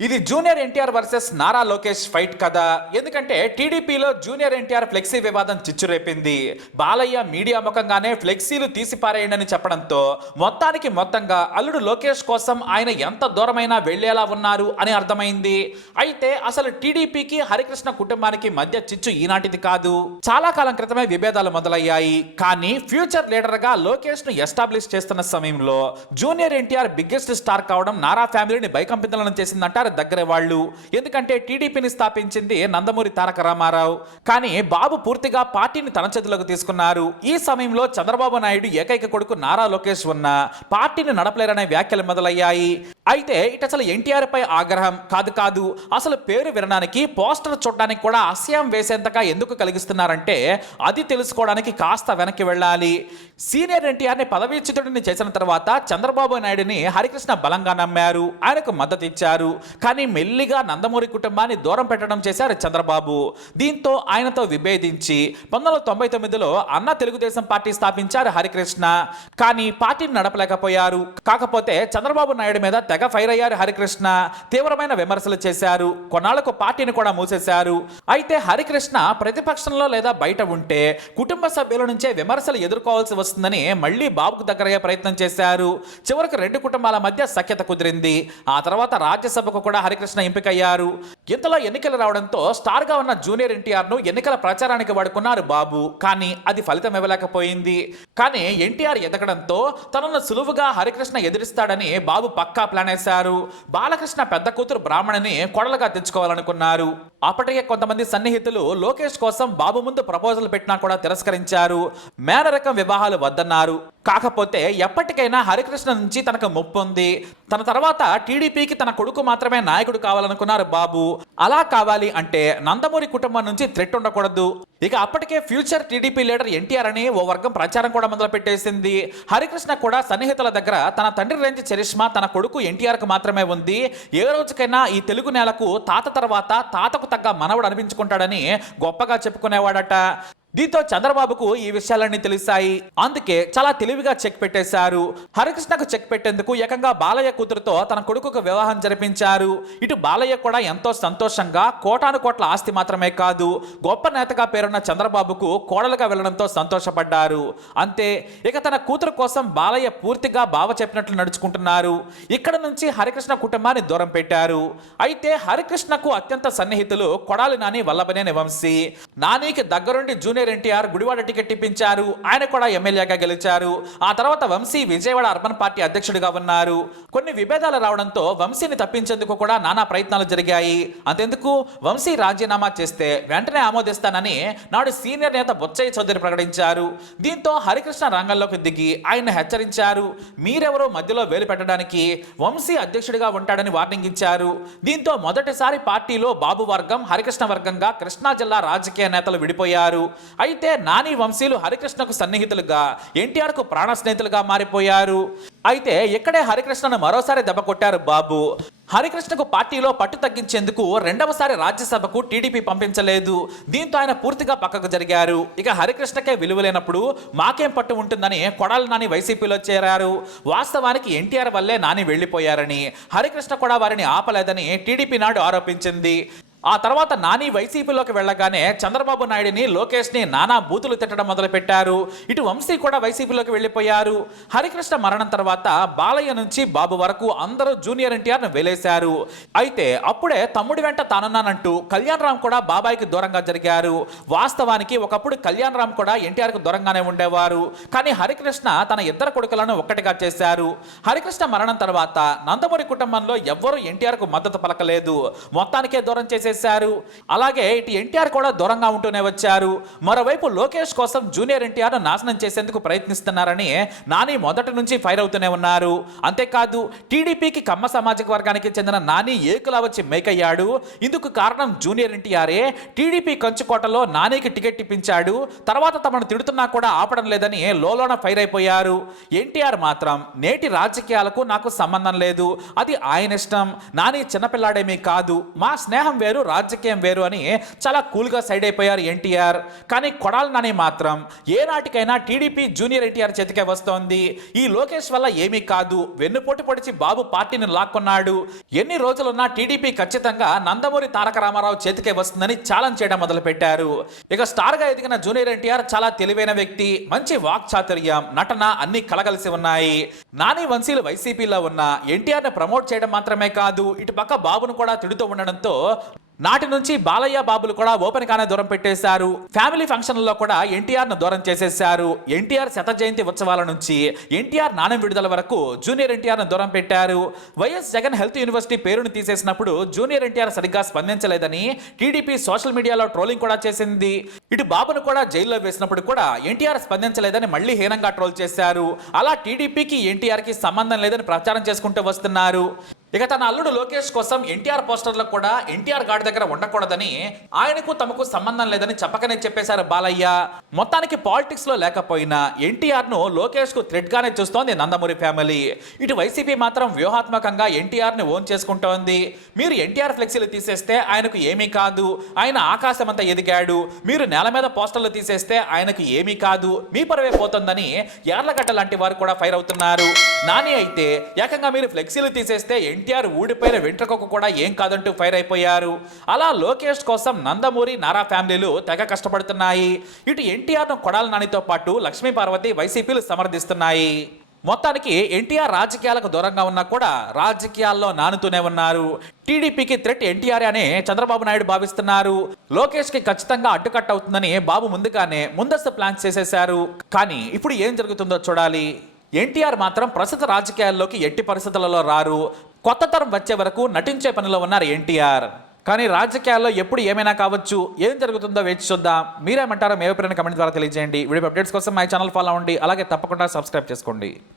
ఇది junior NTR versus Nara Lokesh fight కదా ఎందుకంటే టీడీపీలో జూనియర్ ఎన్టీఆర్ ఫ్లెక్సీ వివాదం చిచ్చురేపింది బాలయ్య మీడియా ముఖంగానే ఫ్లెక్సీలు తీసిపారేయండి చెప్పడంతో మొత్తానికి మొత్తంగా అల్లుడు లోకేష్ కోసం ఆయన ఎంత దూరమైనా వెళ్ళేలా ఉన్నారు అని అర్థమైంది. అయితే అసలు టీడీపీకి హరికృష్ణ కుటుంబానికి మధ్య చిచ్చు ఈనాటిది కాదు. చాలా కాలం క్రితమే విభేదాలు మొదలయ్యాయి. కానీ ఫ్యూచర్ లీడర్గా లోకేష్ను ఎస్టాబ్లిష్ చేస్తున్న సమయంలో జూనియర్ ఎన్టీఆర్ బిగ్గెస్ట్ స్టార్ కావడం నారా ఫ్యామిలీని బైకంపితలను చేసిందంటారు దగ్గర వాళ్ళు. ఎందుకంటే టీడీపీని స్థాపించింది నందమూరి తారక రామారావు. కానీ బాబు పూర్తిగా పార్టీని తన చేతులకు తీసుకున్నారు. ఈ సమయంలో చంద్రబాబు నాయుడు ఏకైక కొడుకు నారా లోకేష్ ఉన్న పార్టీని నడపలేరనే వ్యాఖ్యలు మొదలయ్యాయి. అయితే ఇటు అసలు ఎన్టీఆర్ పై ఆగ్రహం కాదు కాదు అసలు పేరు వినడానికి పోస్టర్ చూడడానికి కూడా అసహ్యం వేసేంతగా ఎందుకు కలిగిస్తున్నారంటే అది తెలుసుకోవడానికి కాస్త వెనక్కి వెళ్ళాలి. సీనియర్ ఎన్టీఆర్ని పదవీచ్యుతుడిని చేసిన తర్వాత చంద్రబాబు నాయుడిని హరికృష్ణ బలంగా నమ్మారు. ఆయనకు మద్దతు ఇచ్చారు. కానీ మెల్లిగా నందమూరి కుటుంబాన్ని దూరం పెట్టడం చేశారు చంద్రబాబు. దీంతో ఆయనతో విభేదించి పంతొమ్మిది వందల తొంభై తొమ్మిదిలో అన్న తెలుగుదేశం పార్టీ స్థాపించారు హరికృష్ణ. కానీ పార్టీని నడపలేకపోయారు. కాకపోతే చంద్రబాబు నాయుడు మీద తెగ ఫైర్ అయ్యారు హరికృష్ణ. తీవ్రమైన విమర్శలు చేశారు. కొన్నాళ్ళకు పార్టీని కూడా మూసేశారు. అయితే హరికృష్ణ ప్రతిపక్షంలో లేదా బయట ఉంటే కుటుంబ సభ్యుల నుంచే విమర్శలు ఎదుర్కోవాల్సి వస్తుందని మళ్ళీ బాబుకు దగ్గరయ్యే ప్రయత్నం చేశారు. చివరికి రెండు కుటుంబాల మధ్య సఖ్యత కుదిరింది. ఆ తర్వాత రాజ్యసభకు కూడా హరికృష్ణ ఎంపికయ్యారు. ఇంతలో ఎన్నికలు రావడంతో స్టార్గా ఉన్న జూనియర్ ఎన్టీఆర్ను ఎన్నికల ప్రచారానికి వాడుకున్నారు బాబు. కానీ అది ఫలితం ఇవ్వలేకపోయింది. కానీ ఎన్టీఆర్ ఎదగడంతో తనను సులువుగా హరికృష్ణ ఎదిరిస్తాడని బాబు పక్కా ప్లాన్ వేశారు. బాలకృష్ణ పెద్ద కూతురు బ్రాహ్మణిని కొడలుగా తెచ్చుకోవాలనుకున్నారు. అప్పటికే కొంతమంది సన్నిహితులు లోకేష్ కోసం బాబు ముందు ప్రపోజల్ పెట్టినా కూడా తిరస్కరించారు. మేనరకం వివాహాలు వద్దన్నారు. కాకపోతే ఎప్పటికైనా హరికృష్ణ నుంచి తనకు ముప్పు ఉంది. తన తర్వాత టీడీపీకి తన కొడుకు మాత్రమే నాయకుడు కావాలనుకున్నారు బాబు. అలా కావాలి అంటే నందమూరి కుటుంబం నుంచి థ్రెట్ ఉండకూడదు. ఇక అప్పటికే ఫ్యూచర్ టీడీపీ లీడర్ ఎన్టీఆర్ అని ఓ వర్గం ప్రచారం కూడా మొదలు పెట్టేసింది హరికృష్ణ కూడా సన్నిహితుల దగ్గర తన తండ్రి రేంజ్ చరిష్మా తన కొడుకు ఎన్టీఆర్కు మాత్రమే ఉంది. ఏ రోజుకైనా ఈ తెలుగు నేలకు తాత తర్వాత తాతకు తగ్గ మనవడు అనిపించుకుంటాడని గొప్పగా చెప్పుకునేవాడట. దీంతో చంద్రబాబుకు ఈ విషయాలన్నీ తెలిసాయి అందుకే చాలా తెలివిగా చెక్ పెట్టేశారు. హరికృష్ణకు చెక్ పెట్టేందుకు ఏకంగా బాలయ్య కూతురుతో తన కొడుకుకు వివాహం జరిపించారు. ఇటు బాలయ్య కూడా ఎంతో సంతోషంగా కోటాను కోట్ల ఆస్తి మాత్రమే కాదు గొప్ప నేతగా పేరున్న చంద్రబాబుకు కోడలుగా వెళ్ళడంతో సంతోషపడ్డారు. అంతే ఇక తన కూతురు కోసం బాలయ్య పూర్తిగా బావ చెప్పినట్లు నడుచుకుంటున్నారు. ఇక్కడ నుంచి హరికృష్ణ కుటుంబాన్ని దూరం పెట్టారు. అయితే హరికృష్ణకు అత్యంత సన్నిహితులు కొడాలి నాని వల్లభనే వంశీ. నానికి దగ్గరుండి జూనియర్ ఎన్టీఆర్ గుడివాడ టికెట్ ఇప్పించారు. ఆయన కూడా ఎమ్మెల్యేగా గెలిచారు. ఆ తర్వాత వంశీ విజయవాడ అర్బన్ పార్టీ అధ్యక్షుడిగా ఉన్నారు. కొన్ని విభేదాలు రావడంతో వంశీని తప్పించేందుకు కూడా నానా ప్రయత్నాలు జరిగాయి. అంతెందుకు? వంశీ రాజీనామా చేస్తే వెంటనే ఆమోదిస్తానని నాడు సీనియర్ నేత బొచ్చయ్య చౌదరి ప్రకటించారు. దీంతో హరికృష్ణ రంగంలోకి దిగి ఆయన హెచ్చరించారు. మీరెవరో మధ్యలో వేలు పెట్టడానికి వంశీ అధ్యక్షుడిగా ఉంటాడని వార్నింగ్ ఇచ్చారు. దీంతో మొదటిసారి పార్టీలో బాబు వర్గం హరికృష్ణ వర్గంగా కృష్ణా జిల్లా రాజకీయ నేతలు విడిపోయారు. అయితే నాని వంశీలు హరికృష్ణకు సన్నిహితులుగా ఎన్టీఆర్కు ప్రాణ స్నేహితులుగా మారిపోయారు. అయితే ఇక్కడే హరికృష్ణను మరోసారి దెబ్బ కొట్టారు బాబు. హరికృష్ణకు పార్టీలో పట్టు తగ్గించేందుకు రెండవసారి రాజ్యసభకు టీడీపీ పంపించలేదు. దీంతో ఆయన పూర్తిగా పక్కకు జరిగారు. ఇక హరికృష్ణకే విలువ లేనప్పుడు మాకేం పట్టు ఉంటుందని కొడాలి నాని వైసీపీలో చేరారు. వాస్తవానికి ఎన్టీఆర్ వల్లే నాని వెళ్ళిపోయారని హరికృష్ణ కూడా వారిని ఆపలేదని టీడీపీ నాడు ఆరోపించింది. ఆ తర్వాత నాని వైసీపీలోకి వెళ్ళగానే చంద్రబాబు నాయుడిని లోకేష్ని నానా బూతులు తిట్టడం మొదలుపెట్టారు. ఇటు వంశీ కూడా వైసీపీలోకి వెళ్ళిపోయారు. హరికృష్ణ మరణం తర్వాత బాలయ్య నుంచి బాబు వరకు అందరూ జూనియర్ ఎన్టీఆర్ను వెలేశారు. అయితే అప్పుడే తమ్ముడి వెంట తానున్నానంటూ కళ్యాణ్ రామ్ కూడా బాబాయ్కి దూరంగా జరిగారు. వాస్తవానికి ఒకప్పుడు కళ్యాణ్ రామ్ కూడా ఎన్టీఆర్కు దూరంగానే ఉండేవారు. కానీ హరికృష్ణ తన ఇద్దరు కొడుకులను ఒక్కటిగా చేశారు. హరికృష్ణ మరణం తర్వాత నందమూరి కుటుంబంలో ఎవ్వరూ ఎన్టీఆర్కు మద్దతు పలకలేదు. మొత్తానికే దూరం చేశారు. అలాగే ఇటు ఎన్టీఆర్ కూడా దూరంగా ఉంటూనే వచ్చారు. మరోవైపు లోకేష్ కోసం జూనియర్ ఎన్టీఆర్ నాశనం చేసేందుకు ప్రయత్నిస్తున్నారని నాని మొదటి నుంచి ఫైర్ అవుతూనే ఉన్నారు. అంతేకాదు టీడీపీకి కమ్మ సామాజిక వర్గానికి చెందిన నాని ఏకులా వచ్చి మేకయ్యాడు ఇందుకు కారణం జూనియర్ ఎన్టీఆర్ఏ టీడీపీ కంచుకోటలో నానికి టికెట్ ఇప్పించాడు. తర్వాత తమను తిడుతున్నా కూడా ఆపడం లేదని లోలోన ఫైర్ అయిపోయారు. ఎన్టీఆర్ మాత్రం నేటి రాజకీయాలకు నాకు సంబంధం లేదు. అది ఆయన ఇష్టం. నాని చిన్నపిల్లాడేమీ కాదు. మా స్నేహం వేరు వేరు రాజకీయం వేరు అని చాలా కూల్గా సైడ్ అయిపోయారు ఎన్టీఆర్. కానీ కొడాల నాని మాత్రం ఏ నాటికైనా టీడీపీ జూనియర్ ఎన్టీఆర్ చేతికే వస్తోంది. ఈ లోకేష్ వల్ల ఏమీ కాదు. వెన్నుపోటు పొడిచి బాబు పార్టీని లాక్కున్నాడు. ఎన్ని రోజులున్నా టీడీపీ ఖచ్చితంగా నందమూరి తారక రామారావు చేతికే వస్తుందని ఛాలెంజ్ చేయడం మొదలుపెట్టారు. ఇక స్టార్గా ఎదిగిన జూనియర్ ఎన్టీఆర్ చాలా తెలివైన వ్యక్తి. మంచి వాక్ చాతుర్యం నటన అన్ని కలగలిసి ఉన్నాయి. నాని వంశీలు వైసీపీలో ఉన్న ఎన్టీఆర్ని ప్రమోట్ చేయడం మాత్రమే కాదు. ఇటు పక్క బాబును కూడా తిడుతూ ఉండడంతో నాటి నుంచి బాలయ్య బాబులు కూడా ఓపెన్ గానే దూరం పెట్టేశారు. ఫ్యామిలీ ఫంక్షన్లలో కూడా ఎన్టీఆర్ను దూరం చేసేశారు. ఎన్టీఆర్ శత జయంతి ఉత్సవాల నుంచి ఎన్టీఆర్ నాణ్యం విడుదల వరకు జూనియర్ ఎన్టీఆర్ను దూరం పెట్టారు. వైఎస్ జగన్ హెల్త్ యూనివర్సిటీ పేరును తీసేసినప్పుడు జూనియర్ ఎన్టీఆర్ సరిగ్గా స్పందించలేదని టీడీపీ సోషల్ మీడియాలో ట్రోలింగ్ కూడా చేసింది. ఇటు బాబును కూడా జైల్లో వేసినప్పుడు కూడా ఎన్టీఆర్ స్పందించలేదని మళ్ళీ హీనంగా ట్రోల్ చేశారు. అలా టీడీపీకి ఎన్టీఆర్కి సంబంధం లేదని ప్రచారం చేసుకుంటూ వస్తున్నారు. ఇక తన అల్లుడు లోకేష్ కోసం ఎన్టీఆర్ పోస్టర్లకు కూడా ఎన్టీఆర్ గాడి దగ్గర ఉండకూడదని ఆయనకు తమకు సంబంధం లేదని చెప్పకనే చెప్పేశారు బాలయ్య. మొత్తానికి పాలిటిక్స్లో లేకపోయినా ఎన్టీఆర్ను లోకేష్కు థ్రెడ్ గానే చూస్తోంది నందమూరి ఫ్యామిలీ. ఇటు వైసీపీ మాత్రం వ్యూహాత్మకంగా ఎన్టీఆర్ని ఓన్ చేసుకుంటోంది. మీరు ఎన్టీఆర్ ఫ్లెక్సీలు తీసేస్తే ఆయనకు ఏమీ కాదు. ఆయన ఆకాశమంతా ఎదిగాడు. మీరు నేల మీద పోస్టర్లు తీసేస్తే ఆయనకు ఏమీ కాదు. మీ పరవే పోతుందని యార్లగడ్డ లాంటి వారు కూడా ఫైర్ అవుతున్నారు. నాని అయితే ఏకంగా మీరు ఫ్లెక్సీలు తీసేస్తే ఎన్టీఆర్ ఊడిపోయిన వెంట్రుకకు కూడా ఏం కాదంటూ ఫైర్ అయిపోయారు. అలా లోకేష్ కోసం నందమూరి నారా ఫ్యామిలీలు తెగ కష్టపడుతున్నాయి. ఇటు ఎన్టీఆర్ను కొడాల నానితో పాటు లక్ష్మీ పార్వతి వైసీపీలు సమర్థిస్తున్నాయి. మొత్తానికి ఎన్టీఆర్ రాజకీయాలకు దూరంగా ఉన్నా కూడా రాజకీయాల్లో నానుతూనే ఉన్నారు. టీడీపీకి థ్రెట్ ఎన్టీఆర్ అనే చంద్రబాబు నాయుడు భావిస్తున్నారు. లోకేష్కి ఖచ్చితంగా అడ్డుకట్ అవుతుందని బాబు ముందుగానే ముందస్తు ప్లాన్ చేసేశారు. కానీ ఇప్పుడు ఏం జరుగుతుందో చూడాలి. ఎన్టీఆర్ మాత్రం ప్రస్తుత రాజకీయాల్లోకి ఎట్టి పరిస్థితులలో రారు. కొత్త తరం వచ్చే వరకు నటించే పనిలో ఉన్నారు ఎన్టీఆర్. కానీ రాజకీయాల్లో ఎప్పుడు ఏమైనా కావచ్చు ఏం జరుగుతుందో వేచి చూద్దాం. మీరేమంటారో మీ అభిప్రాయాన్ని కమెంట్ ద్వారా తెలియజేయండి. వీడియో అప్డేట్స్ కోసం మై ఛానల్ ఫాలో అవ్వండి. అలాగే తప్పకుండా సబ్స్క్రైబ్ చేసుకోండి.